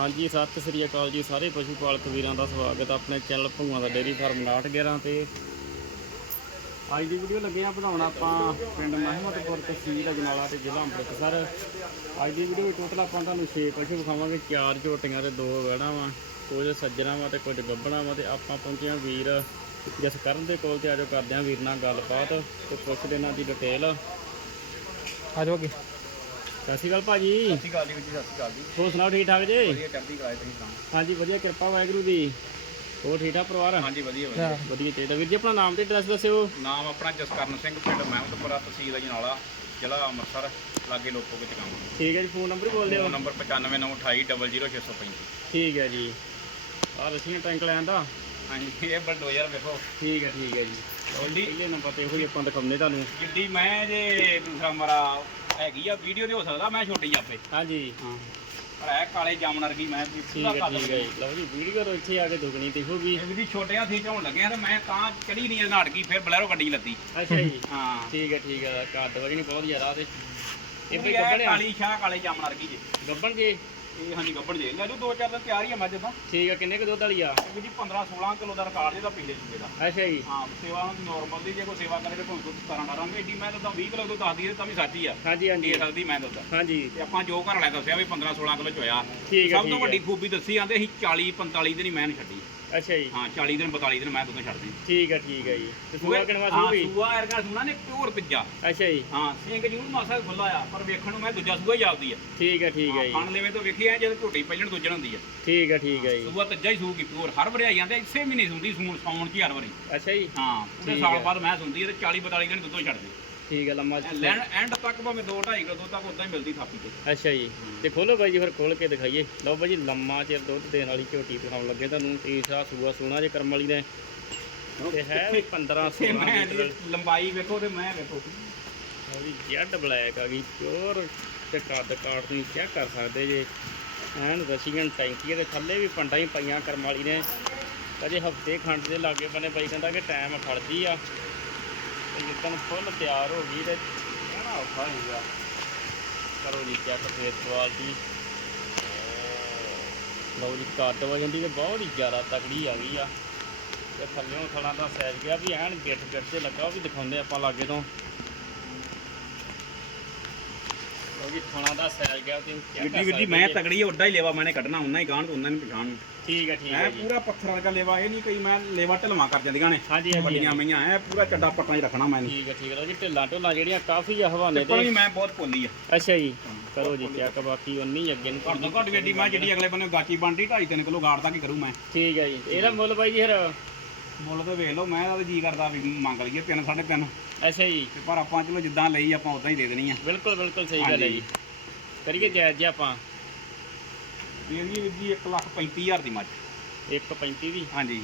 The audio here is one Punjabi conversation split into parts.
ਹਾਂਜੀ, ਸਤਿ ਸ੍ਰੀ ਅਕਾਲ ਜੀ, ਸਾਰੇ ਪਸ਼ੂ ਪਾਲਕ ਵੀਰਾਂ ਦਾ ਸਵਾਗਤ ਆਪਣੇ ਚੈਨਲ ਭੰਗਵਾ ਦਾ ਡੇਰੀ ਫਾਰਮ 911 ਤੇ। ਅੱਜ ਦੀ ਵੀਡੀਓ ਲੱਗੇ ਆ ਬਣਾਉਣ ਆਪਾਂ ਪਿੰਡ ਮਹਿਮਦਪੁਰ ਤਹਿਸੀਲ ਅਜਨਾਲਾ ਤੇ ਜ਼ਿਲ੍ਹਾ ਅੰਮ੍ਰਿਤਸਰ। ਅੱਜ ਦੀ ਵੀਡੀਓ ਵਿੱਚ ਟੋਟਲ ਆਪਾਂ ਤੁਹਾਨੂੰ 6 ਪਸ਼ੂ ਵਿਖਾਵਾਂਗੇ, ਚਾਰ ਝੋਟੀਆਂ ਤੇ ਦੋ ਵਹਿੜਾਂ ਵਾ, ਕੁਝ ਸੱਜਣਾ ਵਾ ਤੇ ਕੁਝ ਗੱਭਣਾ ਵਾ ਤੇ ਆਪਾਂ ਪਹੁੰਚੇ ਹਾਂ ਵੀਰ ਜਸਕਰਨ ਦੇ ਕੋਲ ਤੇ ਆਜੋ ਕਰਦੇ ਹਾਂ ਵੀਰ ਨਾਲ ਗੱਲਬਾਤ ਤੇ ਪੁੱਛਦੇ ਇਹਨਾਂ ਦੀ ਡਿਟੇਲ ਆ ਜਾਓਗੇ ਸਤਿ ਸ਼੍ਰੀ ਅਕਾਲ ਭਾਜੀ। ਸਤਿ ਸ਼੍ਰੀ ਅਕਾਲ ਜੀ ਵੀਰ ਜੀ ਸਤਿ ਸ਼੍ਰੀ ਅਕਾਲ ਜੀ। ਹੋਰ ਸੁਣਾਓ ਠੀਕ ਠਾਕ ਜੀ? ਵਧੀਆ ਚੜ੍ਹਦੀ ਕਲਾ ਤੁਸੀਂ ਸੁਣਾਓ? ਹਾਂਜੀ ਵਧੀਆ ਕਿਰਪਾ ਵਾਹਿਗੁਰੂ ਦੀ। ਹੋਰ ਠੀਕ ਠਾਕ ਪਰਿਵਾਰ? ਹਾਂਜੀ ਵਧੀਆ ਵਧੀਆ। ਵਧੀਆ ਚਾਹੀਦਾ ਵੀਰ ਜੀ ਆਪਣਾ ਨਾਮ ਤੇ ਐਡਰੈਸ ਦੱਸਿਓ। ਨਾਮ ਆਪਣਾ ਜਸਕਰਨ ਸਿੰਘ ਪਿੰਡ ਮਹਿਮਦਪੁਰਾ ਤਹਿਸੀਲ ਅਜਨਾਲਾ ਜ਼ਿਲ੍ਹਾ ਅੰਮ੍ਰਿਤਸਰ ਲਾਗੇ ਲੋਕੋ ਵਿੱਚ ਕੰਮ। ਠੀਕ ਹੈ ਜੀ ਫੋਨ ਨੰਬਰ ਬੋਲ ਦਿਓ। ਫੋਨ ਨੰਬਰ 9598200635 ਠੀਕ ਹੈ ਜੀ। ਆਹ ਰਸੀਆਂ ਟੈਂਕ ਲੈਣ ਦਾ। ਹਾਂਜੀ ਇਹ ਬਲਡੋਜ਼ਰ ਵੇਖੋ। ਠੀਕ ਹੈ ਠੀਕ ਹੈ ਜੀ। ਪਹਿਲੇ ਨੰਬਰ ਤੇ ਉਹੀ ਆਪਾਂ ਦਿਖਾਉਂਦੇ ਤੁਹਾਨੂੰ। ਜਿੱਡੀ ਮੈਂ ਜੇ ਦੂਸਰਾ ਮਰਾ ਹੈਗੀ ਆ ਵੀਡੀਓ ਤੇ ਹੋ ਸਕਦਾ ਮੈਂ ਛੋਟੀ ਆਪੇ। ਹਾਂਜੀ। ਹਾਂ। ਪਰ ਇਹ ਕਾਲੇ ਜਾਮਣ ਵਰਗੀ ਮੈਂ ਵੀ ਠੀਕ ਪੂਰਾ ਹੈ ਕੱਦ ਠੀਕ ਹੈ। ਜੀ ਲਓ ਜੀ ਵੀਡੀਓ ਤੋਂ ਇੱਥੇ ਆ ਕੇ ਦੁਗਣੀ ਦਿਖੂਗੀ। ਇਹ ਵੀ ਛੋਟਿਆਂ ਸੀ ਝਾਉਣ ਲੱਗੇ ਆ ਤੇ ਮੈਂ ਤਾਂ ਚੜੀ ਨਹੀਂ ਨਾਟਕੀ ਫਿਰ ਬਲੈਰੋ ਗੱਡੀ ਲੱਤੀ ਅੱਛਾ ਜੀ। ਹਾਂ। ਠੀਕ ਹੈ ਠੀਕ ਹੈ ਕੱਦ ਵਜਣੀ ਬਹੁਤ ਜ਼ਿਆਦਾ ਤੇ। ਇਹ ਇਹ ਵੀ ਆ ਕਾਲੀ ਸ਼ਾਹ ਕਾਲੇ ਜਾਮਣ ਵਰਗੀ ਜੇ। ਗੱਬਣ ਜੀ। ਇਹ ਹਾਂਜੀ ਗੱਬੜ ਜੇ। ਲੈ ਲਓ ਦੋ ਚਾਰ ਦਿਨ ਤਿਆਰ ਹੀ ਆ ਮੱਝ ਤਾਂ ਠੀਕ ਹੈ ਕਿੰਨੇ ਕੁ ਦੁੱਧ ਵਾਲੀ ਆ? ਇਹ ਵੀ ਜੀ 15 16 ਕਿਲੋ ਦਾ ਰਿਕਾਰਡ ਦਾ। ਅੱਛਾ ਜੀ। ਹਾਂ ਸੇਵਾ ਹੁਣ ਨਾਰਮਲ ਦੀ ਜੇ ਕੋਈ ਸੇਵਾ ਕਰੇ ਤੇ ਭਾਵੇਂ ਦੁੱਧ 17 18 ਏਡੀ ਮੈਂ ਤਾਂ 20 ਕਿਲੋ ਦੁੱਧ ਦੱਸਦੀ ਤਾਂ ਵੀ ਸੱਚ ਹੀ ਆ। ਹਾਂਜੀ ਹਾਂਜੀ। ਦੇ ਸਕਦੀ ਮੈਂ ਦੁੱਧ ਹਾਂਜੀ। ਤੇ ਆਪਾਂ ਜੋ ਘਰ ਵਾਲਿਆਂ ਦੱਸਿਆ ਵੀ 15 16 ਕਿਲੋ ਚ ਹੋਇਆ। ਠੀਕ ਹੈ ਸਭ ਤੋਂ ਵੱਡੀ ਹੈ ਖੂਬੀ ਦੱਸੀ ਜਾਂਦੇ ਅਸੀਂ 40 45 ਦਿਨ ਹੀ ਮੈਂ ਨੀ ਛੱਡੀ। ਅੱਛਾ ਜੀ। ਹਾਂ 40 ਦਿਨ 42 ਦਿਨ ਮੈਂ ਦੁੱਧ ਛੱਡਦੀ। ਠੀਕ ਹੈ ਠੀਕ ਹੈ ਜੀ। ਤੇ ਸੂਆ ਕਿਣਵਾ ਹਾਂ, ਸੂਗੀ ਸੂਆ ਐਰਗਾ ਸੁਣਾ ਨੇ ਪਿਓਰ ਪਿੱਜਾ ਅੱਛਾ ਜੀ। ਹਾਂ ਸਿੰਘ ਜਰੂਰ ਮਾਸਾ ਖੁੱਲਾ ਆ ਪਰ ਵੇਖਣ ਨੂੰ ਮੈਂ ਦੂਜਾ ਸੂਆ ਹੀ ਜਾਪਦੀ ਆ। ਠੀਕ ਹੈ ਠੀਕ ਹੈ ਜੀ। ਖਾਣ ਲੈਵੇਂ ਤੋਂ ਵੇਖਿਆ ਜਦੋਂ ਝੋਟੀ ਪਹਿਲਣ ਦੂਜਣ ਹੁੰਦੀ ਆ। ਠੀਕ ਹੈ ਠੀਕ ਹੈ ਜੀ। ਸੂਆ ਤੱਜਾ ਹੀ ਸੂਗੀ ਪਿਓਰ। ਹਰ ਵਾਰੀ ਆਈ ਜਾਂਦੇ ਇਸੇ ਮਹੀਨੇ ਸੁੰਦੀ ਸੂਣ ਸੌਣ ਚ ਹਰ ਵਾਰੀ। ਅੱਛਾ ਜੀ। ਹਾਂ ਪੂਰੇ ਸਾਲ। ਬਾਅਦ ਮੈਂ ਸੁਣਦੀ ਹੈ ਤੇ 40 42 ਦਿਨ ਦੁੱਧੋਂ ਛੱਡਦੀ। ਠੀਕ ਹੈ ਲੰਮਾ ਲੈਣ ਐਂਡ ਤੱਕ ਭਾਵੇਂ 2 2.5 ਕਿਲੋ ਦੁੱਧ ਤੱਕ ਉਦਾਂ ਹੀ ਮਿਲਦੀ ਥਾਪੀ ਤੇ। ਅੱਛਾ ਜੀ। ਤੇ ਖੋਲੋ ਬਾਈ ਜੀ ਫਿਰ ਖੋਲ ਕੇ ਦਿਖਾਈਏ। ਲਓ ਬਾਈ ਜੀ ਲੰਮਾ ਚਿਰ ਦੁੱਧ ਦੇਣ ਵਾਲੀ ਝੋਟੀ ਦਿਖਾਉਣ ਲੱਗੇ ਤੁਹਾਨੂੰ। ਤੀਸਰਾ ਸੂਆ ਸੋਨਾ ਜੇ ਕਰਮ ਵਾਲੀ ਨੇ। ਤੇ ਹੈ ਵੀ 15 ਤੇ 16 ਮੈਂ ਲੀਟਰ। ਲੰਬਾਈ ਵੇਖੋ ਤੇ ਮੈਂ ਵੇਖੋ। ਉਹਦੀ ਜੈਡ ਬਲੈਕ ਆ ਗਈ। ਪਿਓਰ ਤੇ ਕੱਦ ਕਾਟ ਤੁਸੀਂ ਚੈੱਕ ਕਰ ਸਕਦੇ ਜੇ। ਐਨ ਰਸ਼ੀਅਨ ਟੈਂਕੀ ਦੇ ਥੱਲੇ ਵੀ ਪੰਡਾਂ ਹੀ ਪਈਆਂ ਕਰਮ ਵਾਲੀ ਨੇ। ਅਜੇ ਹਫ਼ਤੇ ਖੰਡ ਦੇ ਲਾਗੇ ਬਨੇ ਬਾਈ ਕਹਿੰਦਾ ਕਿ ਟਾਈਮ ਖੜਦੀ ਆ। ਤੇ ਜਿੱਦਣ ਫੁੱਲ ਤਿਆਰ ਹੋ ਗਈ ਤੇ ਕਹਿਣਾ ਔਖਾ ਹੋਊਗਾ ਕਰੋ ਜੀ ਚੈੱਕ ਫੇਸ ਕੁਆਲਿਟੀ ਲਓ ਜੀ ਕੱਦ ਵਜਨ ਦੀ ਤੇ ਬਹੁਤ ਹੀ ਜ਼ਿਆਦਾ ਤਕੜੀ ਆ ਗਈ ਆ। ਤੇ ਥੱਲਿਓਂ ਥਣਾ ਦਾ ਸਾਈਜ਼ ਗਿਆ ਵੀ ਐਨ ਗਿੱਟ ਗਿੱਟ ਤੇ ਲੱਗਾ ਉਹ ਵੀ ਦਿਖਾਉਂਦੇ ਆਪਾਂ ਲਾਗੇ ਤੋਂ। ਲਓ ਜੀ ਥਣਾ ਦਾ ਸਾਈਜ਼ ਗਿਆ ਤੇ ਵਿੱਡੀ ਸਕਦੇ ਮੈਂ ਜੇ। ਤਗੜੀ ਉੱਡਾ ਹੀ ਲੇਵਾ ਮੈਨੇ ਕੱਢਣਾ ਉਹਨਾਂ ਹੀ ਗਾਣ ਤੋਂ ਉਹਨਾਂ ਨੂੰ ਪਛਾਣ ਨੂੰ ਠੀਕ ਹੈ ਠੀਕ ਹੈ ਐ ਜੀ। ਪੂਰਾ ਪੱਥਰ ਵਰਗਾ ਲੇਵਾ ਇਹ ਨਹੀਂ ਕਈ ਮੈਂ ਲੇਵਾ ਢਲਵਾ ਕਰ ਜਾਂਦੀਆਂ ਨੇ। ਹਾਂਜੀ ਹਾਂਜੀ ਵੱਡੀਆਂ ਹਾਂਜੀ। ਮਈਆਂ ਐ ਪੂਰਾ ਚੱਡਾ ਪੱਟਾਂ 'ਚ ਰੱਖਣਾ ਮੈਂ ਠੀਕ ਹੈ ਠੀਕ ਹੈ। ਲਓ ਜੀ ਢਿੱਲਾਂ ਢੋਲਾਂ ਜਿਹੜੀਆਂ ਕਾਫੀ ਆ ਹਵਾਨੇ ਤੇ ਵੀ ਮੈਂ ਬਹੁਤ ਪੋਲੀ ਆ। ਅੱਛਾ ਜੀ। ਕਰੋ ਜੀ ਚੈੱਕ ਬਾਕੀ ਉਨੀ ਅੱਗੇ ਨੂੰ ਘੱਟ ਤੋਂ ਘੱਟ ਗੱਡੀ ਮੈਂ ਜਿਹੜੀ ਅਗਲੇ ਬੰਨੇ ਗਾਚੀ ਬਣਦੀ 2.5 3 ਕਿਲੋ ਗਾੜ ਤੱਕ ਹੀ ਕਰੂ ਮੈਂ। ਠੀਕ ਹੈ ਜੀ। ਇਹਦਾ ਮੁੱਲ ਬਾਈ ਜੀ ਫਿਰ? ਮੁੱਲ ਤੇ ਵੇਖ ਲਓ ਮੈਂ ਤਾਂ ਜੀ ਕਰਦਾ ਵੀ ਮੰਗ ਲਈਏ 3 3.5 ਅੱਛਾ ਜੀ। ਤੇ ਪਰ ਆਪਾਂ ਚਲੋ ਜਿੱਦਾਂ ਲਈ ਆਪਾਂ ਉਦਾਂ ਹੀ ਦੇ ਦੇਣੀ ਆ। ਬਿਲਕੁਲ ਬਿਲਕੁਲ ਸਹੀ ਗੱਲ ਹੈ ਜੀ। ਕਰੀਏ ਜਾਇਜ਼ ਜੀ ਆਪਾਂ। ਇਹ ਵੀ ਵੀਰ ਜੀ 1 ਲੱਖ 35000 ਦੀ ਮੱਝ। 1.35 ਦੀ? ਹਾਂਜੀ।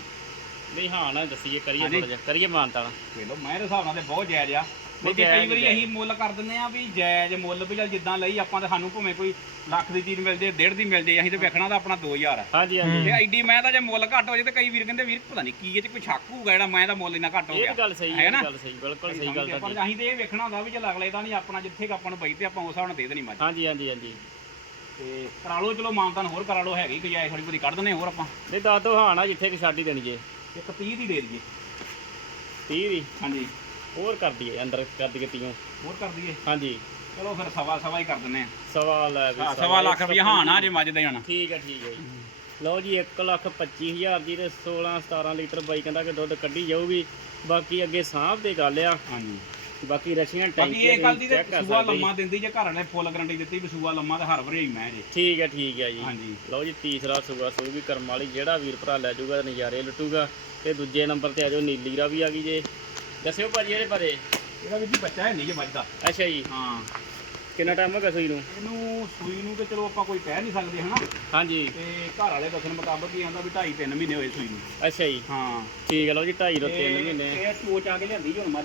ਨਹੀਂ ਹਾਂ ਨਾ ਦੱਸੀਏ ਕਰੀਏ ਹਾਂਜੀ। ਥੋੜਾ ਜਿਹਾ ਕਰੀਏ ਮਾਨਤਾ ਵੇਖ ਲਓ ਮੈਂ ਦੇ ਹਿਸਾਬ ਨਾਲ ਤੇ ਬਹੁਤ ਜਾਇਜ਼ ਆ। ਕਿਉਂਕਿ ਜਾਇਜ਼ ਕਈ ਵਾਰੀ ਜਾਇਜ਼। ਅਸੀਂ ਮੁੱਲ ਕਰ ਦਿੰਦੇ ਆ ਵੀ ਜਾਇਜ਼ ਮੁੱਲ ਵੀ ਚੱਲ ਜਿੱਦਾਂ ਲਈ ਆਪਾਂ ਤੇ ਸਾਨੂੰ ਭਾਵੇਂ ਕੋਈ ਲੱਖ ਦੀ ਚੀਜ਼ ਮਿਲ ਜੇ ਡੇਢ ਦੀ ਮਿਲ ਜੇ ਅਸੀਂ ਤੇ ਵੇਖਣਾ ਤਾਂ ਆਪਣਾ 2000 ਆ। ਹਾਂਜੀ ਹਾਂਜੀ। ਐਡੀ ਮੈਂ ਤਾਂ ਜੇ ਮੁੱਲ ਘੱਟ ਹੋ ਜੇ ਤੇ ਕਈ ਵੀਰ ਕਹਿੰਦੇ ਵੀਰ ਪਤਾ ਨਹੀਂ ਕੀ ਇਹ ਚ ਕੋਈ ਸ਼ੱਕ ਹੋਊਗਾ ਜਿਹੜਾ ਮੈਂ ਤਾਂ ਮੁੱਲ ਇੰਨਾ ਘੱਟ ਹੋ ਇਹ ਗਿਆ। ਤਾਂ ਗੱਲ ਸਹੀ ਹੈ ਇਹ? ਗੱਲ ਸਹੀ ਬਿਲਕੁਲ ਸਹੀ ਗੱਲ ਪਰ ਅਸੀਂ ਤੇ ਇਹ ਵੇਖਣਾ ਹੁੰਦਾ ਵੀ ਚੱਲ ਅਗਲੇ ਦਾ ਨਹੀਂ ਆਪਣਾ ਜਿੱਥੇ ਕੁ ਆਪਾਂ ਨੂੰ ਪਈ ਤੇ ਆਪਾਂ ਉਸ ਹਿਸਾਬ ਨਾਲ ਦੇ ਦੇਣੀ ਮੱਝ। ਹਾਂਜੀ ਹਾਂਜੀ ਹਾਂਜੀ। ਤੇ ਕਰਾ ਲਓ ਚਲੋ ਮਾਨਤਾਨ ਹੋਰ ਕਰਾ ਲਓ ਹੈਗੀ ਗੁਜਾਇਸ਼ ਥੋੜੀ ਬਹੁਤੀ ਕੱਢ ਦਿੰਦੇ ਹੋਰ ਆਪਾਂ। ਨਹੀਂ ਦੱਸ ਦੋ ਹਾਂ ਨਾ ਜਿੱਥੇ ਕਿ ਛੱਡ ਹੀ ਦੇਣੀ ਜੇ। ਇੱਕ 30 ਦੀ ਦੇ ਦਈਏ। 30 ਦੀ? ਹਾਂਜੀ। ਹੋਰ ਕਰ ਦਈਏ ਅੰਦਰ ਕਰ ਦਈਏ ਤੀਓ। ਹੋਰ ਕਰ ਦਈਏ? ਹਾਂਜੀ। ਚਲੋ ਫਿਰ ਸਵਾ ਸਵਾ ਹੀ ਕਰ ਦਿੰਦੇ ਆ ਸਵਾ ਲੈ ਵੀ ਹਾਂ, ਸਵਾ। ਲੱਖ ਰੁਪਏ ਹਾਂ ਨਾ ਜੇ ਮੱਝ ਦੇ ਜਾਣਾ। ਠੀਕ ਹੈ ਠੀਕ ਹੈ ਜੀ। ਲਓ ਜੀ 1 ਲੱਖ 25000 ਦੀ ਤੇ 16 17 ਲੀਟਰ ਬਾਈ ਕਹਿੰਦਾ ਕਿ ਦੁੱਧ ਕੱਢੀ ਜਾਊਗੀ। ਬਾਕੀ ਅੱਗੇ ਸਾਹਬ ਤੇ ਗੱਲ ਆ। ਹਾਂਜੀ। ਬਾਕੀ ਰਸ਼ੀਅਨ ਬਾਕੀ ਟੈਂਕੀ ਇਹ ਗੱਲ ਦੀ ਤੇ ਸੂਆ। ਲੰਮਾ ਦਿੰਦੀ ਜੇ ਘਰ ਵਾਲੇ ਫੁੱਲ ਗਰੰਟੀ ਦਿੱਤੀ ਵੀ ਸੂਆ ਲੰਮਾ ਤੇ ਹਰ ਵਾਰੀ ਹੀ ਮੈਂ ਜੇ। ਠੀਕ ਹੈ ਠੀਕ ਹੈ ਜੀ। ਹਾਂਜੀ। ਲਓ ਜੀ ਤੀਸਰਾ ਸੂਗਾ ਸੂਗੀ ਕਰਮ ਵਾਲੀ ਜਿਹੜਾ ਵੀਰ ਭਰਾ ਲੈ ਜਾਊਗਾ ਨਜ਼ਾਰੇ ਲੁੱਟੂਗਾ। ਤੇ ਦੂਜੇ ਨੰਬਰ ਤੇ ਆ ਜਾਓ ਨੀਲੀ ਰਾ ਵੀ ਆ ਗਈ ਜੇ। ਦੱਸਿਓ ਭਾਜੀ ਇਹਦੇ ਬਾਰੇ। ਇਹਦਾ ਵੀ ਜੀ ਬੱਚਾ ਹੈ ਨਹੀਂ ਜੇ ਮੱਝ ਦਾ ਅੱਛਾ ਜੀ। ਹਾਂ। ਕਿੰਨਾ ਟਾਈਮ ਹੋ ਗਿਆ ਸੂਈ ਨੂੰ? ਇਹਨੂੰ ਸੂਈ ਨੂੰ ਤੇ ਚਲੋ ਆਪਾਂ ਕੋਈ ਕਹਿ ਨਹੀਂ ਸਕਦੇ ਹਨਾ? ਹਾਂਜੀ। ਤੇ ਘਰ ਵਾਲੇ ਦੱਸਣ ਮੁਤਾਬਕ ਹੀ ਆਂਦਾ ਵੀ 2.5 3 ਮਹੀਨੇ ਹੋਏ ਸੂਈ ਨੂੰ। ਅੱਛਾ ਜੀ। ਹਾਂ। ਠੀਕ ਹੈ ਲਓ ਜੀ 2.5 ਤੋਂ 3 ਤੇ ਮਹੀਨੇ। ਇਹ ਟੋਚ ਆ ਕੇ ਲਿਆਂਦੀ ਜੀ ਹੁਣ ਮੱਝ?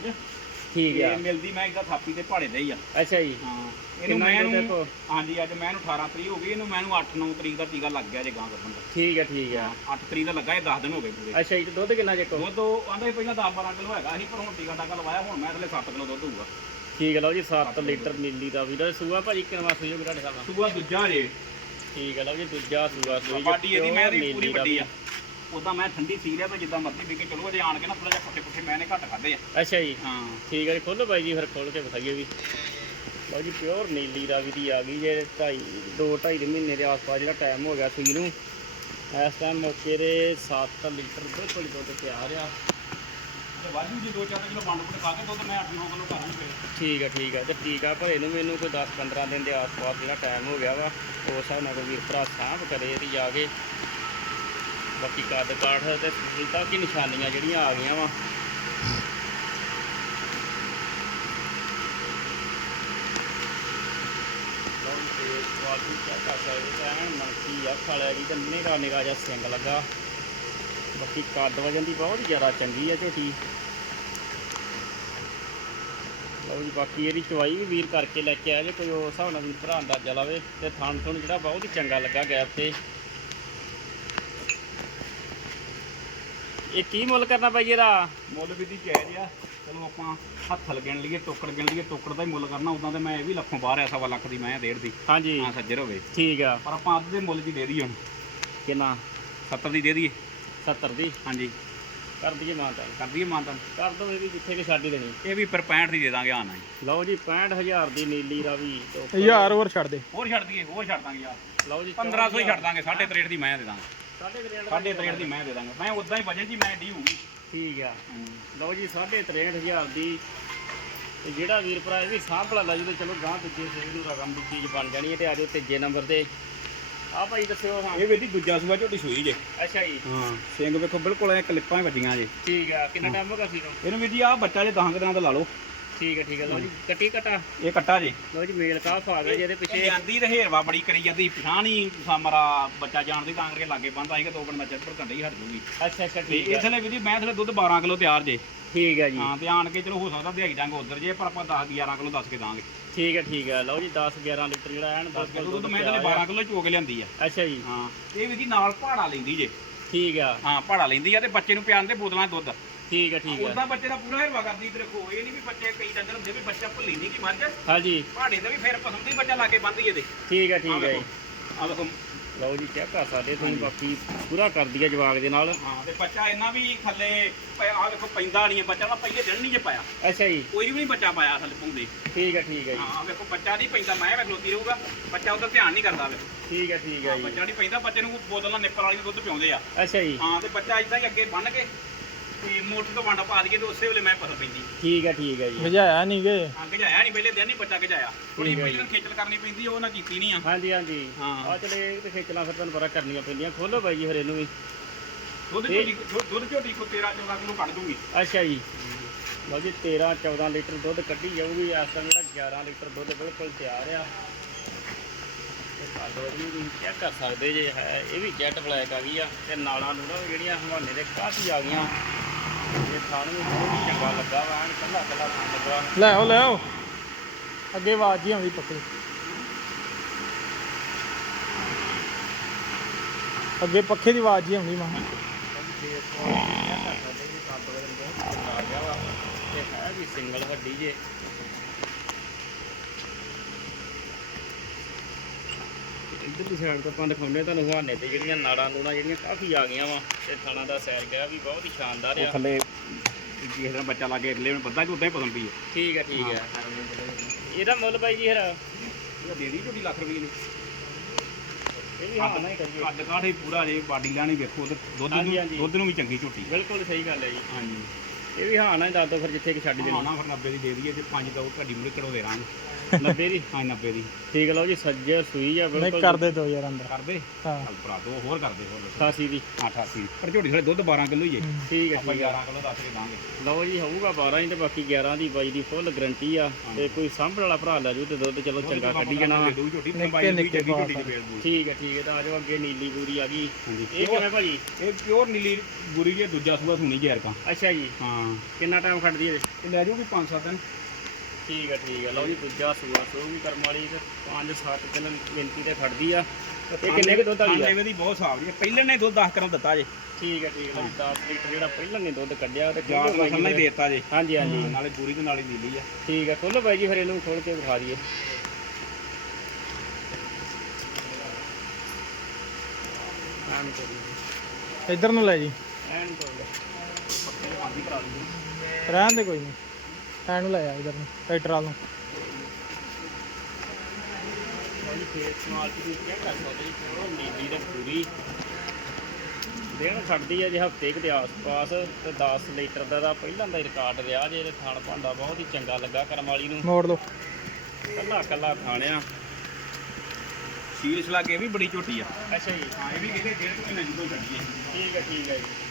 ਠੀਕ ਇਹ ਆ ਮਿਲਦੀ ਮੈਂ ਇਹਦਾ ਥਾਪੀ ਤੇ ਪਹਾੜੇ ਦੇ ਹੀ ਆ। ਅੱਛਾ ਜੀ। ਹਾਂ। ਇਹਨੂੰ ਕਿੰਨਾ ਮੈਂ ਨੂੰ ਦੇਖੋ? ਹਾਂਜੀ ਅੱਜ ਮੈਂ ਇਹਨੂੰ 18 ਤਰੀਕ ਹੋ ਗਈ ਇਹਨੂੰ ਮੈਨੂੰ 8 9 ਤਰੀਕ ਦਾ ਟੀਕਾ ਲੱਗ ਗਿਆ ਜੇ ਗਾਂ ਕੱਢਣ ਦਾ। ਠੀਕ ਹੈ ਠੀਕ ਹੈ 8 ਤਰੀਕ ਦਾ ਲੱਗਾ ਇਹ 10 ਦਿਨ ਹੋ ਗਏ ਪੂਰੇ। ਅੱਛਾ ਜੀ ਤੇ ਦੁੱਧ ਕਿੰਨਾ ਜੇਕੋ ਦੁੱਧ ਉਹ ਆਂਦਾ ਸੀ ਪਹਿਲਾਂ 10 12 ਕਿਲੋ ਹੈਗਾ ਸੀ ਪਰ ਹੁਣ ਟੀਕਾ ਟਾਕਾ ਲਵਾਇਆ ਹੁਣ ਮੈਂ ਥੱਲੇ 7 ਕਿਲੋ ਦੁੱਧ ਹੋਊਗਾ ਠੀਕ ਹੈ ਲਓ ਜੀ 7 ਲੀਟਰ ਨੀਲੀ ਦਾ ਵੀਰ ਸੂਆ ਭਾਜੀ ਕਿੰਨਾ ਸੂਈ ਹੋਊਗਾ ਤੁਹਾਡੇ ਨਾਲ ਸੂਆ ਦੂਜਾ ਜੇ। ਠੀਕ ਹੈ ਲਓ ਜੀ ਦੂਜਾ ਸੂਆ। ਸੂਈ ਬਾਡੀ ਇਹਦੀ ਮੈਂ ਦੀ ਨੀਲੀ ਪੂਰੀ ਵੱਡੀ। ਆ। ਉਦਾਂ ਮੈਂ ਠੰਡੀ ਸੀ ਲਿਆ ਤਾਂ ਜਿੱਦਾਂ ਮਰਜ਼ੀ ਕੇ ਚਲੋ ਅਜੇ ਆਣ ਕੇ ਨਾ ਥੋੜਾ ਜਿਹਾ ਪੱਠੇ ਪੁੱਠੇ ਮੈਂ ਨੇ ਘੱਟ ਖਾਦੇ ਆ। ਅੱਛਾ ਜੀ। ਹਾਂ। ਠੀਕ ਹੈ ਜੀ ਖੋਲੋ ਬਾਈ ਜੀ ਫਿਰ ਖੋਲ ਕੇ ਵਿਖਾਈਏ ਵੀ। ਲਓ ਜੀ ਪਿਓਰ ਨੀਲੀ ਰਾਵੀ ਦੀ ਆ ਗਈ ਜੇ ਢਾਈ ਦੋ ਢਾਈ ਦੇ ਮਹੀਨੇ ਦੇ ਆਸ-ਪਾਸ ਜਿਹੜਾ ਟਾਈਮ ਹੋ ਗਿਆ ਸੂਈ ਨੂੰ। ਇਸ ਟਾਈਮ ਮੌਕੇ ਦੇ 7 ਲੀਟਰ ਬਿਲਕੁਲ ਦੁੱਧ ਤਿਆਰ ਆ। ਤੇ ਵਾਧੂ ਜੀ 2-4 ਕਿਲੋ ਬੰਡ ਪੁੱਟ ਖਾ ਕੇ ਦੁੱਧ ਮੈਂ 8-9 ਕਿਲੋ ਘਰ ਨੂੰ ਫੇਰ। ਠੀਕ ਹੈ ਠੀਕ ਹੈ ਤੇ ਠੀਕ ਆ ਭਰੇ ਨੂੰ ਮੈਨੂੰ ਕੋਈ 10-15 ਦਿਨ ਦੇ ਆਸ-ਪਾਸ ਜਿਹੜਾ ਟਾਈਮ ਹੋ ਗਿਆ ਵਾ ਉਸ ਹਿਸਾਬ ਨਾਲ ਕੋਈ ਵੀਰ ਭਰਾ ਸਾਂਭ ਕਰੇ ਇਹਦੀ ਜਾ ਕੇ। ਬਾਕੀ ਕੱਦ ਕਾਠ ਤੇ ਸਹੂਲਤਾਂ ਕੀ ਨਿਸ਼ਾਨੀਆਂ ਜਿਹੜੀਆਂ ਆ ਗਈਆਂ ਵਾ। ਲਓ ਚੈੱਕ ਕਰ ਸਕਦੇ ਐਨ ਮਨਕੀ ਆ ਖਾਲਿਆ ਜੀ, ਤੇ ਨਿਗਾ ਨਿਗਾ ਜਿਹਾ ਸਿੰਗ ਲੱਗਾ। ਬਾਕੀ ਕੱਦ ਵਜਨ ਦੀ ਬਹੁਤ ਜ਼ਿਆਦਾ ਚੰਗੀ ਆ ਝੋਟੀ। ਲਓ ਜੀ, ਬਾਕੀ ਇਹਦੀ ਚਵਾਈ ਵੀ ਵੀਰ ਕਰਕੇ ਲੈ ਕੇ ਆਇਆ ਜੇ ਕੋਈ ਉਸ ਹਿਸਾਬ ਨਾਲ ਵੀ ਭਰਾ ਅੰਦਾਜ਼ਾ ਲਾਵੇ, ਤੇ ਥਾਣ ਥਣ ਜਿਹੜਾ ਬਹੁਤ ਹੀ ਚੰਗਾ ਲੱਗਾ ਗੈਪ ਤੇ। ਇਹ ਕੀ ਮੁੱਲ ਕਰਨਾ ਬਾਈ ਇਹਦਾ? ਮੁੱਲ ਵੀ ਦੀ ਜਾਇਜ਼ ਆ। ਚਲੋ ਆਪਾਂ ਹੱਥ ਲਗਣ ਲਈਏ ਟੋਕੜ ਗਿਣ ਲਈਏ ਟੋਕੜ ਦਾ ਹੀ ਮੁੱਲ ਕਰਨਾ। ਉਦਾਂ ਤੇ ਮੈਂ ਇਹ ਵੀ ਲੱਖੋਂ ਬਾਹਰ ਆ ਸਵਾ ਲੱਖ ਦੀ ਮੈਂ ਆ ਡੇਢ ਦੀ। ਹਾਂਜੀ। ਹਾਂ ਸੱਜਰ ਹੋਵੇ। ਠੀਕ ਆ। ਪਰ ਆਪਾਂ ਅੱਧ ਦੇ ਮੁੱਲ ਦੀ ਦੇ ਦਈਏ ਹੁਣ। ਕਿੰਨਾ? 70 ਦੀ ਦੇ ਦਈਏ। 70 ਦੀ? ਹਾਂਜੀ। ਕਰ ਦਈਏ ਮਾਨਤਾ ਕਰ ਦਈਏ ਮਾਨਤਨ। ਕਰ ਦੋ ਇਹ ਵੀ ਜਿੱਥੇ ਕਿ ਛੱਡ ਹੀ ਦੇਣੀ। ਇਹ ਵੀ ਪਰ 65 ਦੀ ਦੇ ਦਾਂਗੇ ਆਣਾ ਜੀ ਲਓ ਜੀ 65000 ਦੀ ਨੀਲੀ ਤੋਂ ਉੱਪਰ। ਹਜ਼ਾਰ ਹੋਰ ਛੱਡ ਦੇ। ਹੋਰ ਛੱਡ ਦਈਏ ਹੋਰ ਛੱਡ ਦਾਂਗੇ ਯਾਰ। ਲਓ ਜੀ 1500 ਹੀ ਛੱਡ ਦਾਂਗੇ 63 ਦੀ ਮੈਂ ਦੇ ਦਾਂਗੇ। ਦਾ 63 ਦੀ ਮੈਂ ਦੇ ਦਾਂਗੇ। ਮੈਂ ਉਦਾਂ ਹੀ ਵਜਨ ਜੀ ਮੈਂ ਡੀ ਹੋਊਗੀ। ਠੀਕ ਆ। ਲਓ ਜੀ 63000 ਦੀ। ਤੇ ਜਿਹੜਾ ਵੀਰ ਭਰਾ ਇਹ ਵੀ ਸਾਂਭਲਾ ਲਾ ਜਦੋਂ ਚਲੋ ਗਾਂ ਦੂਜੇ ਸੇਵ ਨੂੰ ਰਕਮ ਦੀ ਚੀਜ਼ ਬਣ ਜਾਣੀ ਹੈ ਤੇ ਆਜੋ ਤੀਜੇ ਨੰਬਰ ਤੇ। ਆ ਭਾਈ ਦੱਸਿਓ ਹਾਂ। ਇਹ ਵੇਦੀ ਦੂਜਾ ਸੂਆ ਝੋਟੀ ਸੂਈ ਜੇ। ਅੱਛਾ ਜੀ। ਹਾਂ ਸਿੰਘ ਵੇਖੋ ਬਿਲਕੁਲ ਐ ਕਲਿੱਪਾਂ ਹੀ ਵੱਜੀਆਂ ਜੇ। ਠੀਕ ਆ ਕਿੰਨਾ ਟਾਈਮ ਹੋ ਗਿਆ ਸੀ ਨੂੰ ਇਹਨੂੰ ਵੀ ਜੀ ਆ ਬੱਚਾ ਜੇ 10 ਦਿਨਾਂ ਦਾ ਲਾ ਲਓ। ਠੀਕ ਹੈ ਠੀਕ ਹੈ ਲਓ ਜੀ ਕੱਟੀ ਕਟਾ। ਇਹ ਕੱਟਾ ਜੇ। ਲਓ ਜੀ ਮੇਲ ਕਾਫ ਆ ਗਿਆ ਜਿਹਦੇ ਪਿੱਛੇ। ਜਾਂਦੀ ਤੇ ਹੇਰਵਾ ਬੜੀ ਕਰੀ ਜਾਂਦੀ ਪਛਾਣ ਹੀ ਸਾਮਰਾ ਬੱਚਾ ਜਾਣਦੀ ਤਾਂ ਕਰਕੇ ਲਾਗੇ ਬੰਦਾ ਸੀਗਾ ਦੋ ਮਿੰਟ ਬੱਚਾ ਪਰ ਘੰਟੇ ਹੀ ਹਟ ਜੂਗੀ। ਅੱਛਾ ਅੱਛਾ ਠੀਕ ਹੈ ਥਲੇ ਵੀ ਜੀ ਮੈਂ ਥਲੇ ਦੁੱਧ 12 ਕਿਲੋ ਤਿਆਰ ਜੇ। ਠੀਕ ਹੈ ਜੀ। ਹਾਂ ਤੇ ਆਣ ਕੇ ਚਲੋ ਹੋ ਸਕਦਾ ਦਿਹਾੜੀ ਡੰਗ ਉਧਰ ਜੇ ਪਰ ਆਪਾਂ 10 11 ਕਿਲੋ ਦੱਸ ਕੇ ਦਾਂਗੇ। ਠੀਕ ਹੈ ਠੀਕ ਹੈ ਲਓ ਜੀ 10 11 ਲੀਟਰ ਜਿਹੜਾ ਐਨ 10 ਕਿਲੋ ਦੁੱਧ ਮੈਂ ਥਲੇ 12 ਕਿਲੋ ਚੋ ਕੇ ਲਿਆਂਦੀ ਆ। ਅੱਛਾ ਜੀ। ਹਾਂ ਇਹ ਵੀ ਜੀ ਨਾਲ ਪਹਾੜਾ ਲੈਂਦੀ ਜੇ। ਠੀਕ ਆ। ਹਾਂ ਪਹਾੜਾ ਲੈਂਦੀ ਆ ਤੇ ਬੱਚੇ ਨੂੰ ਪਿਆਉਂਦੇ ਬੋਤਲਾਂ 'ਚ ਦੁੱਧ। ਠੀਕ ਹੈ ਠੀਕ ਹੈ ਉਦਾਂ ਬੱਚੇ ਦਾ ਪੂਰਾ ਹੇਰਵਾ ਕਰਦੀ ਤੇ ਦੇਖੋ ਇਹ ਨਹੀਂ ਵੀ ਬੱਚੇ ਕਈ ਡੰਗਰ ਹੁੰਦੇ ਵੀ ਬੱਚਾ ਭੁੱਲੀ ਨਹੀਂ ਕਿ ਮੱਝ। ਹਾਂਜੀ। ਪਹਾੜੇ ਦਾ ਵੀ ਫਿਰ ਪਸੰਦ ਹੀ ਬੱਚਾ ਲਾ ਕੇ ਬੰਦੀ ਇਹਦੇ ਠੀਕ ਹੈ ਠੀਕ ਹੈ ਜੀ। ਆ ਲਓ ਜੀ ਚੈੱਕ ਕਰ ਸਕਦੇ ਤੁਸੀਂ ਬਾਕੀ ਪੂਰਾ ਕਰ ਦਿਆ ਜਵਾਗ ਦੇ ਨਾਲ। ਹਾਂ ਤੇ ਬੱਚਾ ਇੰਨਾ ਵੀ ਥੱਲੇ ਆ ਦੇਖੋ ਪੈਂਦਾ ਨਹੀਂ ਹੈ। ਬੱਚਾ ਤਾਂ ਪਹਿਲੇ ਦਿਨ ਨਹੀਂ ਜੇ ਪਾਇਆ। ਅੱਛਾ ਜੀ। ਕੋਈ ਵੀ ਨਹੀਂ ਬੱਚਾ ਪਾਇਆ ਥੱਲੇ ਪੁੰਦੇ ਠੀਕ ਹੈ ਠੀਕ ਹੈ ਜੀ। ਹਾਂ ਵੇਖੋ ਬੱਚਾ ਨਹੀਂ ਪੈਂਦਾ। ਮੈਂ ਵੇ ਖਲੋਤੀ ਰਹੂਗਾ। ਬੱਚਾ ਉਧਰ ਧਿਆਨ ਨਹੀਂ ਕਰਦਾ ਵੇ ਠੀਕ ਹੈ ਠੀਕ ਹੈ ਜੀ। ਬੱਚਾ ਨਹੀਂ ਪੈਂਦਾ। ਬੱਚੇ ਨੂੰ ਬੋਤਲਾਂ ਨਿੱਪਲ ਵਾਲੀ ਦੁੱਧ ਪਿਉਂਦੇ ਆ। ਅੱਛਾ ਜੀ। ਹਾਂ ਤੇ ਬੱਚਾ ਇਦਾਂ ਹੀ ਅੱਗੇ ਬੰਨ ਕੇ ਤੇ ਮੋਟਰ ਤੋਂ ਵੰਡ ਪਾ ਦਈਏ ਤੇ ਉਸੇ ਵੇਲੇ ਮੈਂ ਫਸਲ ਪੈਂਦੀ। ਠੀਕ ਹੈ ਠੀਕ ਹੈ ਜੀ। ਭਜਾਇਆ ਨਹੀਂ ਗਏ ਹਾਂ ਗਜਾਇਆ ਨਹੀਂ ਪਹਿਲੇ ਦਿਨ ਨਹੀਂ ਬੱਚਾ ਗਜਾਇਆ ਥੋੜੀ ਠੀਕ ਹੈ ਪਹਿਲੇ ਖੇਚਲ ਕਰਨੀ ਪੈਂਦੀ ਉਹ ਨਾ ਕੀਤੀ ਨਹੀਂ ਆ। ਹਾਂਜੀ ਹਾਂਜੀ। ਹਾਂ। ਆ ਚਲੇ ਇਹ ਤੇ ਖੇਚਲਾਂ ਫਿਰ ਤੁਹਾਨੂੰ ਪਤਾ ਕਰਨੀਆਂ ਪੈਂਦੀਆਂ। ਖੋਲੋ ਬਾਈ ਜੀ ਫਿਰ ਇਹਨੂੰ ਵੀ। ਦੁੱਧ ਇਹ- ਝੋਟੀ ਦੁੱਧ- ਦੁੱਧ ਝੋਟੀ ਕੋ 13 14 ਕਿਲੋ ਕੱਢ ਦੂੰਗੀ। ਅੱਛਾ ਜੀ। ਲਓ ਜੀ 13 14 ਲੀਟਰ ਦੁੱਧ ਕੱਢੀ ਜਾਊਗੀ। ਇਸ ਟਾਈਮ ਜਿਹੜਾ 11 ਲੀਟਰ ਦੁੱਧ ਬਿਲਕੁਲ ਤਿਆਰ ਆ। ਤੇ ਵਰਗੀ ਵੀ ਚੈੱਕ ਕਰ ਸਕਦੇ ਜੇ ਹੈ। ਇਹ ਵੀ ਜੈਟ ਬਲੈਕ ਆ ਗਈ ਆ। ਤੇ ਨਾਲਾਂ ਨੂੜਾਂ ਵੀ ਜਿਹੜੀਆਂ ਹਵਾਨੇ ਦੇ ਕਾਫੀ ਆ ਗਈਆਂ। ਇਹ ਥਾਣ ਵੀ ਬਹੁਤ ਹੀ ਚੰਗਾ ਲੱਗਾ ਵਾ ਐਨ ਕੱਲਾ ਕੱਲਾ ਥਾਣ ਲੱਗਾ ਲੈ ਆਓ ਲੈ ਆਓ। ਅੱਗੇ ਆਵਾਜ਼ ਹੀ ਆਉਂਦੀ ਪੱਕੀ। ਅੱਗੇ ਪੱਖੇ ਦੀ ਆਵਾਜ਼ ਹੀ ਆਉਂਦੀ ਮਾਂ। ਤੇ ਹੈ ਵੀ ਸਿੰਗਲ ਹੱਡੀ ਜੇ। ਇਧਰਲੀ ਸਾਈਡ ਤੋਂ ਆਪਾਂ ਦਿਖਾਉਂਦੇ ਤੁਹਾਨੂੰ ਹਵਾਨੇ ਤੇ ਜਿਹੜੀਆਂ ਨਾੜਾਂ ਨੂੜਾਂ ਜਿਹੜੀਆਂ ਕਾਫੀ ਆ ਗਈਆਂ ਵਾ ਤੇ ਥਾਣਾ ਦਾ ਸੈਰ ਗਿਆ ਵੀ ਬਹੁਤ ਹੀ ਸ਼ਾਨਦਾਰ ਆ। ਥੱਲੇ ਜਿਸ ਦਿਨ ਬੱਚਾ ਲਾ ਕੇ ਅਗਲੇ ਨੂੰ ਬੱਦਾ ਕਿ ਉਦਾਂ ਹੀ ਪਸੰਦ ਪਈ ਹੈ ਠੀਕ ਹੈ ਠੀਕ ਹੈ। ਇਹਦਾ ਮੁੱਲ ਬਾਈ ਜੀ ਫਿਰ ਇਹ ਦੇ ਦੀ ਝੋਟੀ ਲੱਖ ਰੁਪਏ ਦੀ ਇਹ ਵੀ ਹਾਂ ਨਹੀਂ ਕਰੀਏ ਕੱਦ ਕਾਠ ਪੂਰਾ ਜੇ ਬਾਡੀ ਲਾਣੀ ਵੇਖੋ ਤੇ ਦੁੱਧ ਨੂੰ। ਦੁੱਧ ਨੂੰ ਵੀ ਚੰਗੀ ਝੋਟੀ ਬਿਲਕੁਲ ਸਹੀ ਗੱਲ ਹੈ ਜੀ। ਹਾਂਜੀ। ਇਹ ਵੀ ਹਾਂ ਨਾ ਹੀ ਦੱਸ ਫਿਰ ਜਿੱਥੇ ਕਿ ਛੱਡ ਦੇਣੀ। ਨਾ ਫਿਰ 90 ਦੀ ਦੇ ਦਈਏ ਤੇ 5 ਦਾ ਉਹ ਘੱਡੀ ਮੁੜੇ ਕਰੋ ਦੇ ਰਾਂਗੇ 90 ਦੀ? ਹਾਂ 90 ਦੀ। ਠੀਕ ਹੈ ਲਓ ਜੀ ਸੱਜਰ ਸੂਈ ਆ ਨਹੀਂ ਬਿਲਕੁਲ। ਕਰਦੇ ਦੋ ਯਾਰ ਅੰਦਰ। ਕਰਦੇ? ਹਾਂ। ਚੱਲ ਭਰਾ ਦੋ ਹੋਰ ਕਰਦੇ ਹੋਰ ਦੱਸੋ। 88 ਦੀ। 88 ਪਰ ਝੋਟੀ ਥੋੜੇ ਦੁੱਧ 12 ਕਿਲੋ ਹੀ ਹੈ। ਠੀਕ ਹੈ ਆਪਾਂ ਠੀਕ ਹੈ 11 ਕਿਲੋ ਦੱਸ ਕੇ ਦਾਂਗੇ। ਲਓ ਜੀ ਹੋਊਗਾ 12 ਹੀ ਤੇ ਬਾਕੀ 11 ਦੀ ਬਾਈ ਦੀ ਫੁੱਲ ਗਰੰਟੀ ਆ। ਤੇ ਕੋਈ ਸਾਂਭਣ ਵਾਲਾ ਭਰਾ ਲੈ ਜੂ ਤੇ ਦੁੱਧ ਚਲੋ ਚੰਗਾ ਕੱਢੀ ਜਾਣਾ। ਵਾ। ਦੋ ਝੋਟੀ ਨਿੱਕੇ ਬਾਈ ਦੀ ਨਿੱਕੇ ਝੋਟੀ ਠੀਕ ਹੈ ਠੀਕ ਹੈ ਤਾਂ ਆਜੋ ਅੱਗੇ ਨੀਲੀ ਪੂਰੀ ਆ ਗਈ। ਹਾਂਜੀ। ਇਹ ਕਿਵੇਂ ਭਾਜੀ? ਇਹ ਪਿਓਰ ਨੀਲੀ ਗੁਰੀ ਜੇ ਦੂਜਾ ਸੂਆ ਸੁਣੀ ਜੈਰ ਕਾ ਅੱਛਾ ਜੀ। ਹਾਂ। ਕਿੰਨਾ ਟਾਈਮ ਖੜਦੀ ਹੈ ਇਹ? ਲੈ ਜੂਗੀ 5-7 ਦਿਨ। ਠੀਕ ਹੈ ਠੀਕ ਹੈ ਲਓ ਜੀ ਦੂਜਾ ਸੂਆ ਸੂ ਵੀ ਕਰਮ ਵਾਲੀ ਤੇ 5-7 ਦਿਨ ਗਿਣਤੀ ਤੇ ਖੜਦੀ ਆ। ਇਹ ਕਿੰਨੇ ਕੁ ਦੁੱਧ ਵਾਲੀ ਆ? ਦੀ ਬਹੁਤ ਸਾਫ਼ ਜੀ। ਪਹਿਲੇ ਨੇ ਦੁੱਧ 10 ਕਰਨ ਦਿੱਤਾ ਜੇ। ਠੀਕ ਹੈ ਠੀਕ ਹੈ ਲਓ ਜੀ 10 ਲੀਟਰ ਜਿਹੜਾ ਪਹਿਲਾਂ ਨੇ ਦੁੱਧ ਕੱਢਿਆ ਤੇ ਨਸਲ ਨੇ ਜੀ ਦੇਤਾ ਜੇ। ਹਾਂਜੀ ਹਾਂਜੀ। ਨਾਲੇ ਗੁਰੀ ਤੇ ਨਾਲੇ ਨੀਲੀ ਆ। ਠੀਕ ਹੈ ਖੋਲੋ ਬਾਈ ਜੀ ਫਿਰ ਇਹਨੂੰ ਖੋਲ ਕੇ ਵਿਖਾ ਦਈਏ। ਇੱਧਰ ਨੂੰ ਲੈ ਜੀ। ਐਨ ਰਹਿਣ ਦੇ ਕੋਈ ਨਹੀਂ ਐਨ ਨੂੰ ਲੈ ਆ ਇੱਧਰ ਨੂੰ ਟਰੈਕਟਰ ਵਾਲ ਨੂੰ। ਕੋਈ ਕਰ ਸਕਦੇ ਜੀ ਤੇ ਪੂਰੀ। ਦਿਨ ਛੱਡਦੀ ਹੈ ਜੇ ਹਫ਼ਤੇ ਕੁ ਦੇ ਆਸ-ਪਾਸ ਤੇ 10 ਲੀਟਰ ਦਾ ਦਾ ਪਹਿਲਾਂ ਦਾ ਹੀ ਰਿਕਾਰਡ ਰਿਹਾ ਜੇ ਇਹਦੇ ਥਣ ਭਾਂਡਾ ਬਹੁਤ ਹੀ ਚੰਗਾ ਲੱਗਾ ਕਰਮ ਵਾਲੀ ਨੂੰ। ਮੋੜ ਲਓ। ਕੱਲਾ ਕੱਲਾ ਖਾਣਿਆ। ਸੀਲ ਸਲਾ ਕੇ ਵੀ ਬੜੀ ਝੋਟੀ ਆ। ਅੱਛਾ ਜੀ। ਹਾਂ ਇਹ ਵੀ ਕਿਤੇ ਡੇਢ ਮਹੀਨੇ ਦੀ ਕੋਈ ਛੱਡੀ ਹੈ ਠੀਕ ਹੈ ਠੀਕ ਹੈ ਜੀ।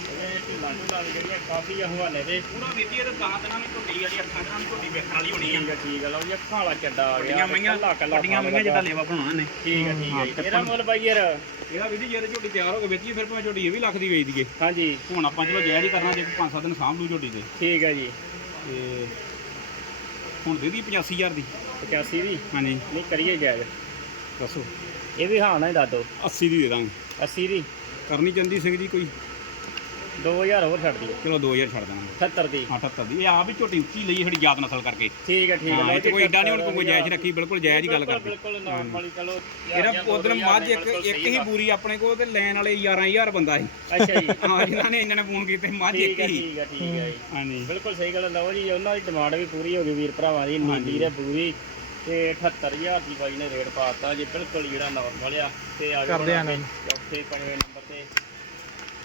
ਢਿੱਲਾਂ ਢੁੱਲਾਂ ਕਾਫੀ ਆ ਹਵਾਲੇ ਦੇ ਪੂਰਾ ਵੀਤੀ ਇਹ ਤਾਂ 10 ਦਿਨਾਂ ਦੀ ਝੋਟੀ ਵਾਲੀ ਅੱਠਾਂ ਦਿਨਾਂ ਦੀ ਝੋਟੀ ਵੇਖਣ ਵਾਲੀ ਹੋਣੀ ਆ ਠੀਕ ਹੈ ਠੀਕ ਹੈ ਲਓ ਜੀ ਅੱਖਾਂ ਵਾਲਾ ਚੱਡਾ ਆ ਗਿਆ ਵੱਡੀਆਂ ਮਈਆਂ ਕੱਲਾ ਕੱਲਾ ਵੱਡੀਆਂ ਮਈਆਂ ਜਿੱਦਾਂ ਲੇਵਾ ਬਣਾਉਣਾ ਨੇ ਠੀਕ ਹੈ ਠੀਕ ਹੈ ਜੀ ਹਾਂ, ਇਹਦਾ ਮੁੱਲ ਬਾਈ ਯਾਰ ਇਹਦਾ ਵੀਦੀ ਜੇ ਝੋਟੀ ਤਿਆਰ ਹੋ ਕੇ ਵੇਚੀ ਫਿਰ ਭਾਵੇਂ ਝੋਟੀ ਇਹ ਵੀ ਲੱਖ ਦੀ ਵੇਚ ਦਈਏ ਹਾਂਜੀ। ਹੁਣ ਆਪਾਂ ਚਲੋ ਜਾਇਜ਼ ਹੀ ਕਰਨਾ ਜੇ 5-7 ਦਿਨ ਸਾਂਭ ਲੂ ਝੋਟੀ ਤੇ। ਠੀਕ ਹੈ ਜੀ। ਤੇ ਹੁਣ ਦੇ ਦੀ 85000 ਦੀ। 85 ਦੀ? ਹਾਂਜੀ। ਨਹੀਂ ਕਰੀਏ ਜਾਇਜ਼। ਦੱਸੋ। ਇਹ ਵੀ ਹਾਂ ਨਾ ਹੀ ਦੱਸ ਦਿਓ 80 ਦੀ ਦੇ ਦਾਂਗੇ। 80 ਦੀ? ਕਰਨੀ ਚੰਦੀ ਸਿੰਘ ਜੀ ਕੋਈ। 2000 ਹੋਰ ਛੱਡ ਦਿਓ। ਚਲੋ 2000 ਛੱਡ ਦੇਣਾ। 78 ਦੀ। 78 ਦੀ। ਇਹ ਆਪ ਹੀ ਝੋਟੀ ਉੱਚੀ ਲਈ ਸਾਡੀ ਯਾਦ ਨਸਲ ਕਰਕੇ। ਠੀਕ ਹੈ ਠੀਕ ਹੈ। ਹਾਂ ਲਓ ਇਹ 'ਚ ਜੀ, ਕੋਈ ਏਡਾ ਨਹੀਂ ਹੁਣ ਕੋਈ ਜਾਇਜ਼ 78 ਰੱਖੀ ਬਿਲਕੁਲ ਜਾਇਜ਼ ਹੀ ਗੱਲ ਬਿਲਕੁਲ, ਕਰਦੇ। ਬਿਲਕੁਲ ਨਾਰਮਲੀ ਚਲੋ। ਇਹਦਾ ਉਦੋਂ ਮੱਝ ਇੱਕ ਇੱਕ ਹੀ ਬੂਰੀ ਆਪਣੇ ਕੋਲ ਤੇ ਲੈਣ ਵਾਲੇ 11000 ਬੰਦਾ ਸੀ। ਅੱਛਾ ਜੀ। ਹਾਂ ਜਿਨ੍ਹਾਂ ਨੇ ਇਹਨਾਂ ਨੇ ਫੋਨ ਕੀਤੇ ਮੱਝ ਠੀਕ ਇੱਕ ਹੈ ਹੀ। ਠੀਕ ਹੈ ਠੀਕ ਹੈ ਜੀ। ਹਾਂਜੀ ਬਿਲਕੁਲ ਸਹੀ ਗੱਲ ਹੈ। ਲਓ ਜੀ ਉਹਨਾਂ ਦੀ ਡਿਮਾਂਡ ਵੀ ਪੂਰੀ ਹੋ ਗਈ ਵੀਰ ਭਰਾਵਾਂ ਦੀ ਦੇ ਪੂਰੀ। ਤੇ 78000 ਦੀ ਬਾਈ ਨੇ ਰੇਟ ਪਾਤਾ ਜੀ ਬਿਲਕੁਲ ਜਿਹੜਾ ਨਾਰਮਲ ਆ। ਤੇ ਆ ਕਰਦੇ ਆ ਨਾ। ਚੌਥੇ ਪੰਜਵੇਂ ਨੰਬਰ ਤੇ।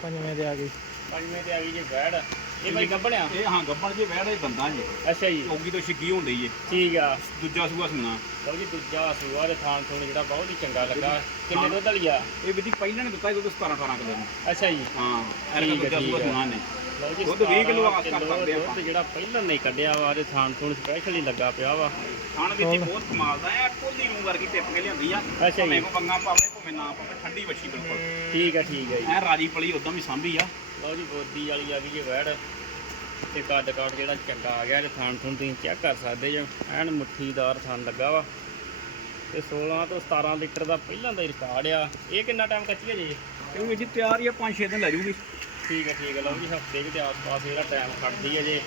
ਪੰਜਵੇਂ ਤੇ ਆ ਗਈ। ਪੰਜਵੇਂ ਤੇ ਆ ਗਈ ਜੀ ਵੈੜ। ਇਹ ਬਾਈ ਗੱਬਣਿਆ? ਇਹ ਹਾਂ ਗੱਬਣ ਜੇ ਵਹਿੜਾ ਹੀ ਬੰਦਾ ਜੀ। ਅੱਛਾ ਜੀ। ਚੌਗੀ ਤੋਂ ਛਿੱਗੀ ਹੁੰਦੀ ਏ। ਠੀਕ ਆ। ਦੂਜਾ ਸੂਆ ਸੁਣਾ। ਲਓ ਜੀ ਦੂਜਾ ਸੂਆ ਦੇ ਥਾਣ ਥੋਣ ਜਿਹੜਾ ਬਹੁਤ ਹੀ ਚੰਗਾ ਲੱਗਾ। ਕਿੰਨੇ ਦੁੱਧ ਲਿਆ? ਇਹ ਵਿਧੀ ਪਹਿਲਾਂ ਨੇ ਦਿੱਤਾ ਸੀ ਦੁੱਧ 17 18 ਕਿਲੋ ਨੂੰ। ਅੱਛਾ ਜੀ। ਹਾਂ ਠੀਕ ਹੈ, ਦੂਜਾ ਠੀਕ ਸੂਆ ਹੈ। ਸੁਣਾ ਨੇ। ਲਓ ਜੀ ਦੁੱਧ 20 ਕਿਲੋ 17 ਆਸ ਕਰ ਕਿਲੋ ਸਕਦੇ ਆਪਾਂ। ਦੁੱਧ ਜਿਹੜਾ ਪਹਿਲਾਂ ਨਹੀਂ ਕੱਢਿਆ ਵਾ ਤੇ ਥਾਣ ਥੋਣ ਸਪੈਸ਼ਲੀ ਲੱਗਾ ਪਿਆ ਵਾ। ਖਾਣ ਵਿੱਚ ਹੀ ਬਹੁਤ ਕਮਾਲ ਦਾ ਹੈ ਕੋਲੀ ਨੂੰ ਵਰਗੀ ਟਿੱਪ ਕੇ ਲਿਆਂਦੀ ਆ। ਅੱਛਾ ਜੀ। ਭਾਵੇਂ ਕੋ ਬੰਗਾ ਪਾਵੇ ਭਾਵੇਂ ਨਾ ਪਾਵੇ ਠੰਡੀ ਵੱਛੀ ਬਿਲਕੁਲ। ਠੀਕ ਆ ਠੀਕ ਆ ਜੀ। ਐ ਰਾਜੀ ਪਲੀ ਉਦਾਂ ਵੀ ਸਾਂਭੀ ਆ। ਲਓ ਜੀ ਬੋਦੀ ਵਾਲੀ ਆ ਗਈ ਜੀ ਵੈੜ। ਤੇ ਕੱਦ ਕਾਟ ਜਿਹੜਾ ਚੰਗਾ ਆ ਗਿਆ ਤੇ ਥਾਣ ਥੁਣ ਤੁਸੀਂ ਚੈੱਕ ਕਰ ਸਕਦੇ ਜੋ। ਐਨ ਮੁੱਠੀਦਾਰ ਥਣ ਲੱਗਾ ਵਾ। ਤੇ 16 ਤੋਂ 17 ਲੀਟਰ ਦਾ ਪਹਿਲਾਂ ਦਾ ਰਿਕਾਰਡ ਆ। ਇਹ ਕਿੰਨਾ ਟਾਈਮ ਕੱਚੀ ਹੈ ਜੀ? ਵੀ ਜੀ ਤਿਆਰ ਹੀ ਆ 5-6 ਦਿਨ ਲੈ ਜੂਗੀ। ਠੀਕ ਹੈ ਠੀਕ ਹੈ। ਲਓ ਜੀ ਹਫ਼ਤੇ ਦੇ ਆਸ-ਪਾਸ ਜਿਹੜਾ ਟਾਈਮ ਕੱਢਦੀ ਹੈ ਜੇ।